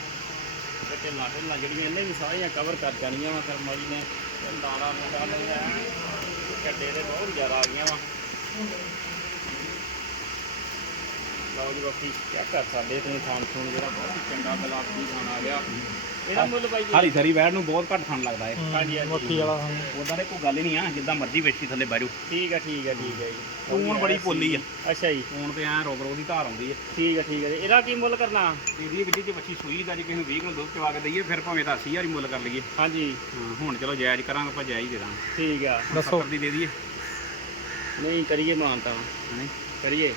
ਤੇ ਢਿੱਲਾਂ ਢਿੱਲਾਂ ਜਿਹੜੀਆਂ ਇਹਨੇ ਵੀ ਸਾਰੀਆਂ ਕਵਰ ਕਰ ਜਾਣੀਆਂ ਵਾ ਕਰਮ ਵਾਲੀ ਨੇ ਦਾਣਾ ਮੁੰਡਾ ਨੇ ਐਨ ਕੱਡੇ ਦੇ ਬਹੁਤ ਜ਼ਿਆਦਾ ਆ ਗਈਆਂ ਵਾ। ਲਓ ਜੀ ਬਾਕੀ ਚੈੱਕ ਕਰ ਸਕਦੇ ਤੁਸੀਂ ਥਾਣ ਥੂਣ ਜਿਹੜਾ ਬਹੁਤ ਹੀ ਚੰਗਾ ਗੁਲਾਬੀ ਥਾਣ ਆ ਗਿਆ। ਇਹਦਾ ਮੁੱਲ ਬਾਈ ਜੀ। ਹਾਲੀ ਸਾਰੀ ਵੈੜ ਨੂੰ ਬਹੁਤ ਘੱਟ ਖਾਣ ਲੱਗਦਾ ਏ ਹਾਂਜੀ, ਹਾਂਜੀ। ਮੱਖੀ ਵਾਲਾ ਹਾਂ ਉਦਾਂ ਦੇ ਕੋਈ ਗੱਲ ਹੀ ਨਹੀਂ ਆ ਜਿੱਦਾਂ ਮਰਜ਼ੀ ਵੇਚੀ ਥੱਲੇ ਬੈਜੂ ਠੀਕ ਹੈ ਠੀਕ ਹੈ ਠੀਕ ਹੈ ਜੀ। ਖੂਨ ਬੜੀ ਪੋਲੀ ਆ। ਅੱਛਾ ਜੀ। ਖੂਨ ਤੇ ਐ ਰੋਗ ਰੋਗ ਦੀ ਧਾਰ ਆਉਂਦੀ ਏ ਠੀਕ ਹੈ ਠੀਕ ਹੈ ਜੀ। ਇਹਦਾ ਕੀ ਮੁੱਲ ਕਰਨਾ? ਇਹਦੀ ਵਿੱਚ ਜੇ ਬੱਚੀ ਸੂਈ ਦਾ ਜੇ ਕਿਸੇ ਨੂੰ 20 ਕਿਲੋ ਦੁੱਧ ਚਵਾ ਕੇ ਦਈਏ ਫਿਰ ਭਾਵੇਂ ਤਾਂ 80000 ਹੀ ਮੁੱਲ ਕਰ ਲਈਏ। ਹਾਂਜੀ। ਹਾਂ, ਹੁਣ ਚਲੋ ਜਾਇਜ਼ ਕਰਾਂਗੇ ਆਪਾਂ ਜਾਇਜ਼ ਹੀ ਦੇ ਦਾਂਗੇ। ਠੀਕ ਆ। ਦੱਸੋ। 70 ਦੀ ਦੇ ਦਈਏ। ਨਹੀਂ ਕਰੀਏ ਮਾਨਤਾ ਨਹੀਂ। ਕਰੀਏ।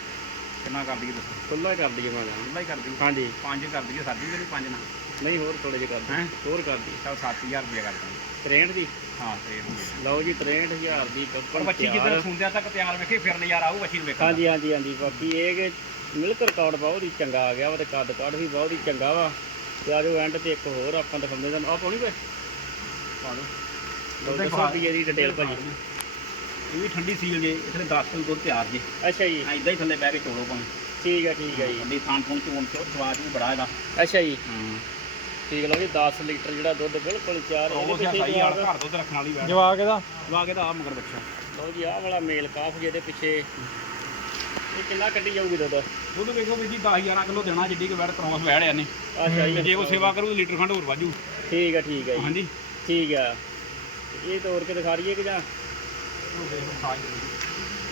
ਕਿੰਨਾ ਕਰ ਦਈਏ ਦੱਸੋ? ਖੁੱਲਾ ਕਰ ਦਈਏ ਮੈਂ ਖੁੱਲਾ ਹੀ ਕਰ ਦਈਏ। ਹਾਂਜੀ। ਪੰਜ ਕਰ ਦਈਏ ਸਾਡੀ ਵੀ ਪੰਜ ਨਾ। ਨਹੀਂ ਹੋਰ ਥੋੜੇ ਜਿਹਾ ਕਰ ਹੈਂ? ਦਿਓ ਹੋਰ ਕਰ ਦਈਏ। ਚਲ 7000 ਰੁਪਏ ਕਰ ਦਾਂਗੇ। 63 ਦੀ ਹਾਂ ਤੇ ਇਹ ਹੋ ਗਿਆ। ਲਓ ਜੀ 63000 ਦੀ ਪਰ ਗੱਪਰ ਬੱਚੀ ਜਿੱਦਾਂ ਸੁੰਦਿਆਂ ਤੱਕ ਤਿਆਰ ਵੇਖੇ ਫਿਰ ਨਜ਼ਾਰਾ ਆਊ ਬੱਚੀ ਨੂੰ ਵੇਖਣ ਦਾ ਹਾਂਜੀ ਹਾਂਜੀ ਹਾਂਜੀ। ਬਾਕੀ ਇਹ ਕਿ ਮਿਲਕ ਰਿਕਾਰਡ ਬਹੁਤ ਹੀ ਚੰਗਾ ਆ ਗਿਆ ਵਾ ਤੇ ਕੱਦ ਕਾਠ ਵੀ ਬਹੁਤ ਹੀ ਚੰਗਾ ਵਾ। ਤੇ ਆਜੋ ਐਂਡ ਤੇ ਇੱਕ ਹੋਰ ਆਪਾਂ ਦਿਖਾਉਂਦੇ ਤੁਹਾਨੂੰ ਆਹ ਪਾਉਣੀ ਪਏ ਪਾ ਲਓ ਲਓ ਦੱਸੋ ਇਹਦੀ ਡਿਟੇਲ ਭਾਜੀ। ਇਹ ਵੀ ਠੰਡੀ ਸੀਲ ਜੇ ਇਥੇ 10 ਕਿਲੋ ਦੁੱਧ ਤਿਆਰ ਜੇ। ਅੱਛਾ ਜੀ। ਐਦਾਂ ਹੀ ਥੱਲੇ ਬਹਿ ਕੇ ਚੋਲੋ ਭਾਵੇਂ। ਠੀਕ ਹੈ ਠੀਕ ਹੈ ਜੀ। ਠੰਡੀ ਥਾਂ ਥੋਂ ਚੋਣ ਚੋ ਸਵਾਦ ਵੀ ਬੜਾ ਇਹਦਾ। ਅੱਛਾ ਜੀ। ਹਾਂ। ਠੀਕ ਲਓ ਜੀ 10 ਲੀਟਰ ਜਿਹੜਾ ਦੁੱਧ ਬਿਲਕੁਲ ਤਿਆਰ ਉਹ ਇਹਦੇ ਪਿੱਛੇ ਜਵਾਕ- ਘਰ ਦੁੱਧ ਰੱਖਣ ਵਾਲੀ ਵੈੜ ਜਵਾਕ ਇਹਦਾ ਜਵਾ ਕੇ ਤਾਂ ਆ ਮਗਰ ਬੱਚਾ ਲਓ ਜੀ ਆਹ ਵਾਲਾ ਮੇਲ ਕਾਫ ਜਿਹਦੇ ਪਿੱਛੇ। ਇਹ ਕਿੰਨਾ ਕੱਢੀ ਜਾਊਗੀ ਦੁੱਧ? ਦੁੱਧ ਵੇਖੋ ਵੀ ਜੀ 10 11 ਕਿਲੋ ਦੇਣਾ ਜਿੱਡੀ ਕਿ ਵੈੜ ਕਰੋਸ ਵੈੜ ਆ ਨੇ ਅੱਛਾ ਤੇ ਜੀ। ਜੇ ਉਹ ਸੇਵਾ ਕਰੂ ਤਾਂ ਲੀਟਰ ਖੰਡ ਹੋਰ ਵਾਜੂ ਠੀਕ ਹੈ ਠੀਕ ਹੈ ਜੀ। ਹਾਂਜੀ। ਠੀਕ ਆ। ਇਹ ਤੋੜ ਕੇ ਦਿਖਾ ਰਹੀਏ ਕਿ ਜਾਂ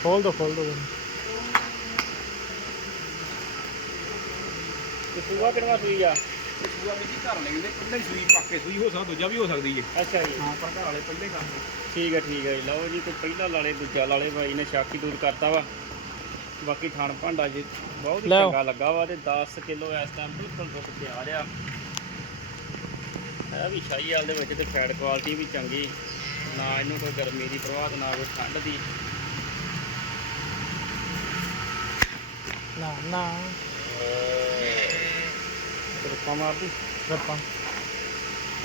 ਖੋਲ ਦੋ ਖੋਲ ਦੋ ਤੇ ਸੂਆ ਕਿੰਨਾ ਸੂਈ ਆ? ਸੂਆ ਵੀ ਜੀ ਘਰ ਵਾਲੇ ਕਹਿੰਦੇ ਪਹਿਲਾਂ ਹੀ ਸੂਈ ਪੱਕੇ ਸੂਈ ਹੋ ਸਕਦਾ ਦੂਜਾ ਵੀ ਹੋ ਸਕਦੀ ਜੇ ਅੱਛਾ ਜੀ। ਹਾਂ ਪਰ ਘਰ ਵਾਲੇ ਪਹਿਲਾਂ ਹੀ ਕਰਦੇ ਠੀਕ ਹੈ ਠੀਕ ਹੈ ਜੀ। ਲਓ ਜੀ ਕੋਈ ਪਹਿਲਾ ਲਾਲੇ ਦੂਜਾ ਲਾਲੇ ਭਾਈ ਨੇ ਸ਼ੱਕ ਹੀ ਦੂਰ ਕਰਤਾ ਵਾ। ਬਾਕੀ ਥਣ ਭਾਂਡਾ ਜੀ ਬਹੁਤ ਹੀ। ਚੰਗਾ ਲੱਗਾ ਵਾ ਤੇ 10 ਕਿਲੋ ਇਸ ਟਾਈਮ ਬਿਲਕੁਲ ਦੁੱਧ ਤਿਆਰ ਆ ਇਹ ਵੀ ਸ਼ਾਹੀ ਵਾਲ ਦੇ ਵਿੱਚ ਤੇ ਫੈਟ ਕੁਆਲਿਟੀ ਵੀ ਚੰਗੀ। ਨਾ ਇਹਨੂੰ ਕੋਈ ਗਰਮੀ ਦੀ ਪ੍ਰਵਾਹ ਤੇ ਨਾ ਕੋਈ ਠੰਡ ਦੀ। ਨਾ ਨਾ। ਰੁੱਕਾ ਮਾਰਦੀ। ਰੱਪਾਂ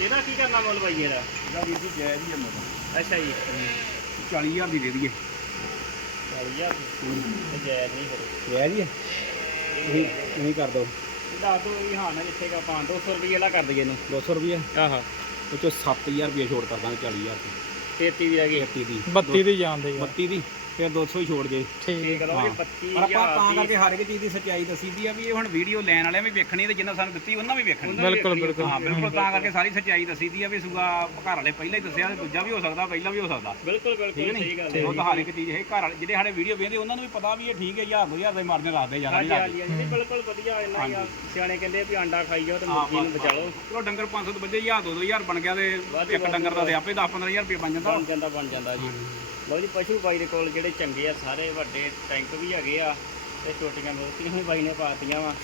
ਇਹਦਾ ਕੀ ਕਰਨਾ ਮੁੱਲ ਭਾਈ ਇਹਦਾ? ਇਹਦਾ ਵੀਰ ਜੀ ਜਾਇਜ਼ ਹੀ ਮੁੱਲ। ਅੱਛਾ ਜੀ। 40000 ਦੀ ਦੇ ਦਈਏ। 40000 ਤੇ ਜਾਇਜ਼ ਨਹੀਂ ਫਿਰ ਜਾਇਜ਼ ਹੀ ਆ। ਨਹੀਂ ਨਹੀਂ ਕਰ ਦੋ ਦੱਸ ਦੋ ਵੀ ਹਾਂ ਨਾ ਜਿੱਥੇ ਕਾ 500 ਰੁਪਏ ਲਾ ਕਰ ਦਈਏ ਇਹਨੂੰ। 200 ਰੁਪਏ ਆਹਾ। ਉਹ ਚੋਂ 7000 ਰੁਪਏ ਛੋੜ ਕਰ ਦਾਂਗੇ 40000 33 ਦੀ ਰਹਿ ਗਈ 31 ਦੀ। 32 ਦੀ ਜਾਣ ਦੇ ਯਾਰ 32 ਦੀ। ਫਿਰ 200 ਹੀ ਛੋੜ ਜੇ ਠੀਕ ਆ ਲਓ ਜੀ ਹਾਂ। 25 ਪਰ ਆਪਾਂ ਤਾਂ ਕਰਕੇ ਹਰ ਇੱਕ ਚੀਜ਼ ਦੀ ਸੱਚਾਈ ਦੱਸੀ ਦੀ ਆ ਵੀ ਇਹ ਹੁਣ ਵੀਡੀਓ ਲੈਣ ਵਾਲਿਆਂ ਵੀ ਵੇਖਣੀ ਤੇ ਜਿੰਨਾ ਸਾਨੂੰ ਦਿੱਤੀ ਉਹਨਾਂ ਵੀ ਵੇਖਣੀ। ਬਿਲਕੁਲ ਬਿਲਕੁਲ। ਹਾਂ ਬਿਲਕੁਲ ਤਾਂ ਕਰਕੇ ਸਾਰੀ ਸੱਚਾਈ ਦੱਸੀ ਦੀ ਆ ਵੀ ਸੂਆ ਘਰ ਵਾਲੇ ਪਹਿਲਾਂ ਹੀ ਦੱਸਿਆ ਤੇ ਦੂਜਾ ਵੀ ਹੋ ਸਕਦਾ ਪਹਿਲਾਂ ਵੀ ਹੋ ਸਕਦਾ। ਬਿਲਕੁਲ ਠੀਕ ਹੈ ਬਿਲਕੁਲ ਸਹੀ ਗੱਲ ਹੈ ਉਹ ਤਾਂ ਹਰ ਇੱਕ ਚੀਜ਼ ਇਹ ਘਰ ਵਾਲੇ ਜਿਹੜੇ ਸਾਡੇ ਵੀਡੀਓ ਵੇਖਦੇ ਉਹਨਾਂ ਨੂੰ ਵੀ ਪਤਾ ਵੀ ਇਹ ਠੀਕ ਹੈ 1000 2000 ਦੇ ਮਾਰਜਨ ਰੱਖਦੇ ਨਹੀਂ ਹਾਂਜੀ ਹਾਂਜੀ ਹਾਂਜੀ ਬਿਲਕੁਲ ਵਧੀਆ ਇੰਨਾ ਹੀ ਆ। ਸਿਆਣੇ ਕਹਿੰਦੇ ਵੀ ਆਂਡਾ ਖਾਈ ਜਾਓ ਤੇ ਹਾਂ, ਮੁਰਗੀ ਨੂੰ ਬਸ, ਬਚਾ ਲਓ ਚਲੋ ਡੰਗਰ 500 ਤੋਂ ਵੱਜੇ 1000 2000 ਬਣ ਗਿਆ ਤੇ ਇੱਕ ਡੰਗਰ ਦਾ ਤੇ ਆਪੇ 10 15000 ਰੁਪਏ ਬਣ ਜਾਂਦਾ। ਬਣ ਜਾਂਦਾ ਬਣ ਜਾਂਦਾ ਜੀ। ਲਓ ਜੀ, ਪਸ਼ੂ ਬਾਈ ਦੇ ਕੋਲ ਜਿਹੜੇ ਚੰਗੇ ਆ, ਸਾਰੇ ਵੱਡੇ ਟੈਂਕ ਵੀ ਹੈਗੇ ਆ ਤੇ ਛੋਟੀਆਂ ਮੋਤੀਆਂ ਵੀ ਬਾਈ ਨੇ ਪਾਤੀਆਂ ਵਾ।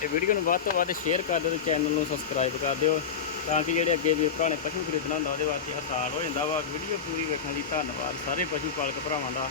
ਤੇ ਵੀਡੀਓ ਨੂੰ ਵੱਧ ਤੋਂ ਵੱਧ ਸ਼ੇਅਰ ਕਰ ਦਿਓ ਤੇ ਚੈਨਲ ਨੂੰ ਸਬਸਕ੍ਰਾਈਬ ਕਰ ਦਿਓ ਤਾਂ ਕਿ ਜਿਹੜੇ ਅੱਗੇ ਵੀ ਭਰਾ ਨੇ ਪਸ਼ੂ ਖਰੀਦਣਾ ਹੁੰਦਾ, ਉਹਦੇ ਵਾਸਤੇ ਆਸਾਨ ਹੋ ਜਾਂਦਾ ਵਾ। ਵੀਡੀਓ ਪੂਰੀ ਵੇਖਣ ਲਈ ਧੰਨਵਾਦ ਸਾਰੇ ਪਸ਼ੂ ਪਾਲਕ ਭਰਾਵਾਂ ਦਾ।